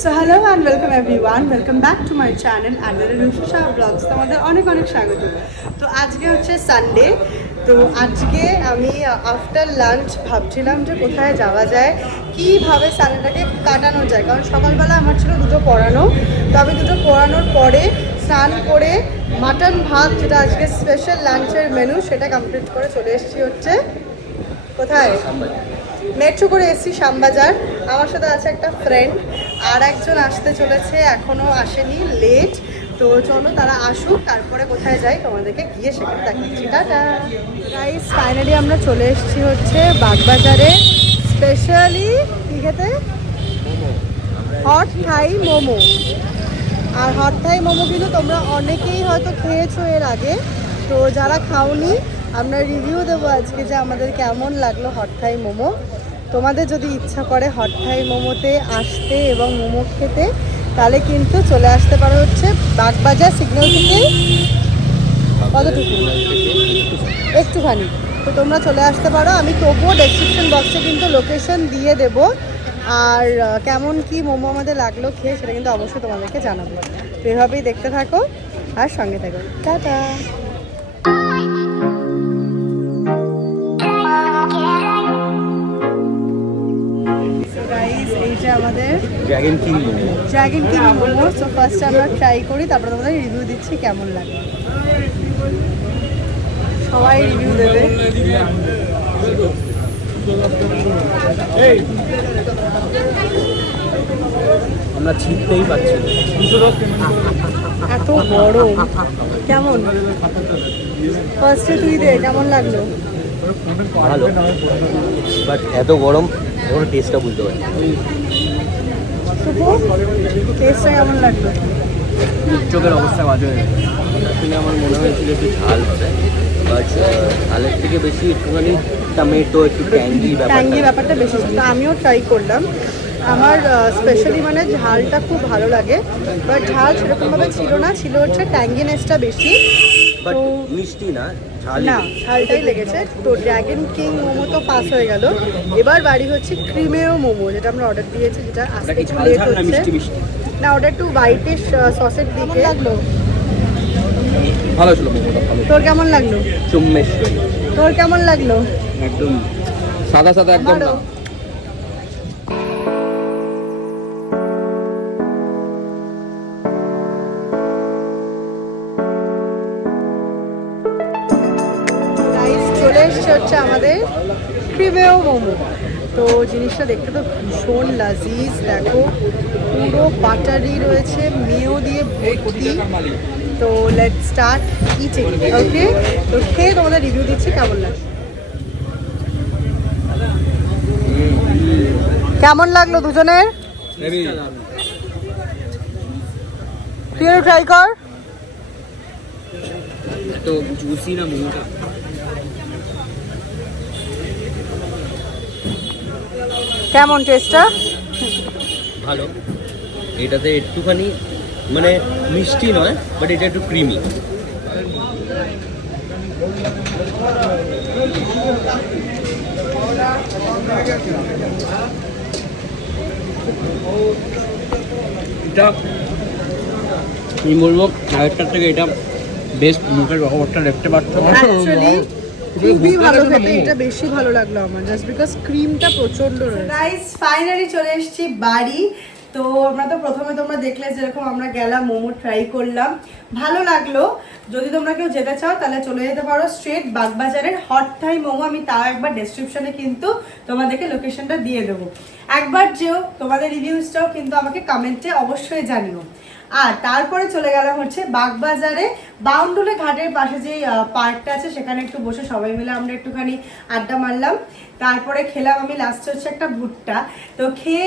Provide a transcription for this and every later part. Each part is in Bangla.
So hello and welcome everyone, welcome back to my channel and Rusha vlogs. তোমাদের অনেক অনেক স্বাগত। তো আজকে হচ্ছে সানডে। তো আজকে আমি আফটার লাঞ্চ ভাবছিলাম যে কোথায় যাওয়া যায়, কীভাবে সানডেটাকে কাটানো যায়। কারণ সকালবেলা আমার ছিল দুটো পড়ানো, তো আমি দুটো পড়ানোর পরে স্নান করে মাটন ভাত, যেটা আজকে স্পেশাল লাঞ্চের মেনু, সেটা কমপ্লিট করে চলে এসেছি হচ্ছে কোথায়, মেট্রো করে এসেছি শ্যামবাজার। আমার সাথে আছে একটা ফ্রেন্ড, আর একজন আসতে চলেছে, এখনও আসেনি, লেট। তো চলো তারা আসুক, তারপরে কোথায় যাই তোমাদেরকে গিয়ে সেখানে দেখাচ্ছি। টাটা গাইস, ফাইনালি আমরা চলে এসেছি হচ্ছে বাগবাজারে। স্পেশালি কী খেতে? হট থাই মোমো। আর হট থাই মোমো কিন্তু তোমরা অনেকেই হয়তো খেয়েছো এর আগে, তো যারা খাওনি আমরা রিভিউ দেবো আজকে যে আমাদের কেমন লাগলো হট থাই মোমো। তোমাদের যদি ইচ্ছা করে হট থাই মোমোতে আসতে এবং মোমো খেতে, তাহলে কিন্তু চলে আসতে পারো হচ্ছে বাগবাজার সিগন্যাল থেকে কতটুকু, একটুখানি। তো তোমরা চলে আসতে পারো। আমি তবুও ডেসক্রিপশন বক্সে কিন্তু লোকেশন দিয়ে দেবো। আর কেমন কি মোমো আমাদের লাগলো খেয়ে, সেটা কিন্তু অবশ্যই তোমাদেরকে জানাবো। তো এভাবেই দেখতে থাকো আর সঙ্গে থাকো। টাটা। এইটা আমাদের dragon king momo. So first আমরা ট্রাই করি, তারপরে তোমাদের রিভিউ দিচ্ছি কেমন লাগে। সবাই রিভিউ দেবে। আমরা ছিটতেই পাচ্ছি এত বড়। কেমন ফার্স্টে তুই দে, কেমন লাগলো? ভালো, বাট এত গরম এখন টেস্টটা বুঝতে পারি। টেস্টটা কেমন লাগলো? চোখের অবস্থা বাজে হয়ে গেছে। শুনে আমার মনে হয়েছিল একটু ঝাল হবে, বাট ঝালের থেকে বেশি একটুখানি টমেটো, একটু ট্যাঙ্গি ব্যাপারটা বেশি ছিল। আমিও ট্রাই করলাম। আমার স্পেশালি মানে ঝালটা খুব ভালো লাগে, বাট ঝাল সেরকমভাবে ছিল না, ছিল হচ্ছে ট্যাঙ্গিনেসটা বেশি। বাট মিষ্টি না, ঝালটাই লেগেছে। তো ড্রাগন কিং মোমো তো পাস হয়ে গেল। এবার বাড়ি হচ্ছে ক্রিমেও মোমো, যেটা আমরা অর্ডার দিয়েছি, যেটা আসতে একটু লেট হচ্ছে। না, ওটা একটু হোয়াইটিশ সসের দিকে লাগলো। ভালো ছিল মোমোটা, ভালো। তোর কেমন লাগলো? চুম্মেশ। তোর কেমন লাগলো? একদম সাদা সাদা, একদম না। চলে এসছে হচ্ছে আমাদের ক্রিমেও মোমো। তো জিনিসটা দেখতে তো ভীষণ লাজিজ। দেখো, পুরো বাটারি রয়েছে, মেও দিয়ে ভর্তি। তো লেটস স্টার্ট ইটিং। ওকে, তো খেয়ে তোমাদের রিভিউ দিচ্ছি কেমন লাগে। কেমন লাগলো দুজনের? তুই ট্রাই কর। তো জুসি না মোমোটা। কেমন টেস্টটা? ভালো। এটাতে একটুখানি মানে মিষ্টি নয়, বাট এটা একটু ক্রিমি। এটা আমি বলবো আগেরটার থেকে এটা বেস্ট। মুখের ব্যাপারটা দেখতে পাচ্ছ, অ্যাকচুয়ালি খুবই ভালো খেতে। এটা বেশি ভালো লাগলো আমার, জাস্ট বিকজ ক্রিমটা প্রচন্ড রয়েছে। গাইস, ফাইনালি চলে এসেছি বাড়ি। তো আমরা তো প্রথমে তোমরা দেখলে যেরকম আমরা গেলাম, মোমো ট্রাই করলাম, ভালো লাগলো। যদি তোমরা কেউ যেতে চাও তাহলে চলে যেতে পারো স্ট্রেট বাগবাজারের হট থাই মোমো। আমি তাও একবার ডেসক্রিপশনে কিন্তু তোমাদেরকে লোকেশনটা দিয়ে দেবো। একবার যেও, তোমাদের রিভিউসটাও কিন্তু আমাকে কমেন্টে অবশ্যই জানিও। আর তারপরে চলে গেলাম হচ্ছে বাগবাজারে বাউন্ডুলে ঘাটের পাশে যে পার্কটা আছে, সেখানে একটু বসে সবাই মিলে আমরা একটুখানি আড্ডা মারলাম। তারপরে খেলাম আমি লাস্টে হচ্ছে একটা ভুট্টা। তো খেয়ে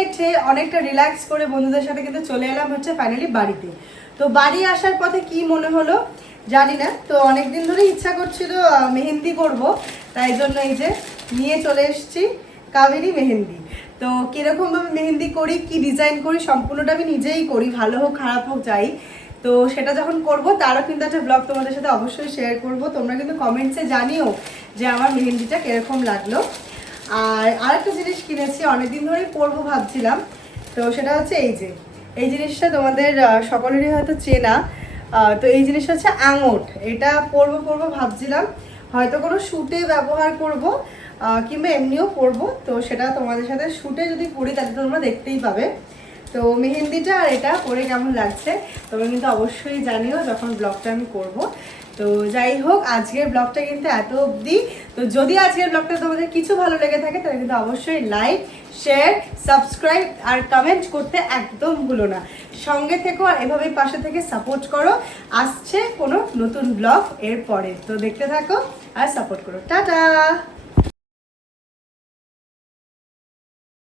অনেকটা রিল্যাক্স করে বন্ধুদের সাথে কিন্তু চলে এলাম হচ্ছে ফাইনালি বাড়িতে। তো বাড়ি আসার পথে কি মনে হলো জানি না, তো অনেকদিন ধরে ইচ্ছা করছিল মেহেন্দি করব, তাই জন্য এই যে নিয়ে চলে এসেছি কাবেরী মেহেন্দি। তো কীরকমভাবে মেহেন্দি করি, কি ডিজাইন করি, সম্পূর্ণটা আমি নিজেই করি, ভালো হোক খারাপ হোক যাই। তো সেটা যখন করব তারও কিন্তু একটা ব্লগ তোমাদের সাথে অবশ্যই শেয়ার করব। তোমরা কিন্তু কমেন্টসে জানিও যে আমার মেহেন্দিটা কীরকম লাগলো। আর আরেকটা জিনিস কিনেছি, অনেকদিন ধরেই পরবো ভাবছিলাম, তো সেটা হচ্ছে এই যে এই জিনিসটা তোমাদের সকলেরই হয়তো চেনা। তো এই জিনিসটা হচ্ছে আঙট। এটা পরবো ভাবছিলাম, হয়তো কোনো শ্যুটে ব্যবহার করব কিংবা এমনিও পরবো। তো সেটা তোমাদের সাথে শ্যুটে যদি পরি তাহলে তোমরা দেখতেই পাবে। তো মেহেন্দিটা আর এটা পরে কেমন লাগছে তোমরা কিন্তু অবশ্যই জানিও যখন ব্লগটা আমি করব। তো যাই হোক, আজকের ব্লগটা কিন্তু এত অবধি। তো যদি আজকের ব্লগটা তোমাদের কিছু ভালো লেগে থাকে তাহলে কিন্তু অবশ্যই লাইক, শেয়ার, সাবস্ক্রাইব আর কমেন্ট করতে একদম ভুলো না। সঙ্গে থেকো আর এভাবেই পাশে থেকে সাপোর্ট করো। আসছে কোনো নতুন ব্লগ এর পরে, তো দেখতে থাকো আর সাপোর্ট করো। টাটা।